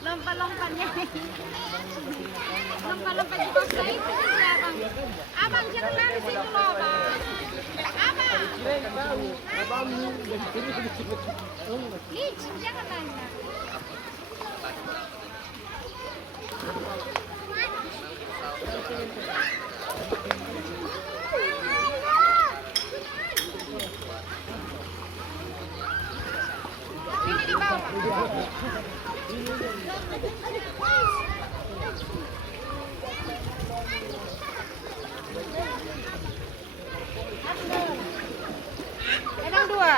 Lompat-lompatnya. Lompat-lompat di kosa itu ya, Bang. Abang jangan di situ loh, Bang. Abang. Licin, jangan nanya. Ini di bawah. Kadang dua.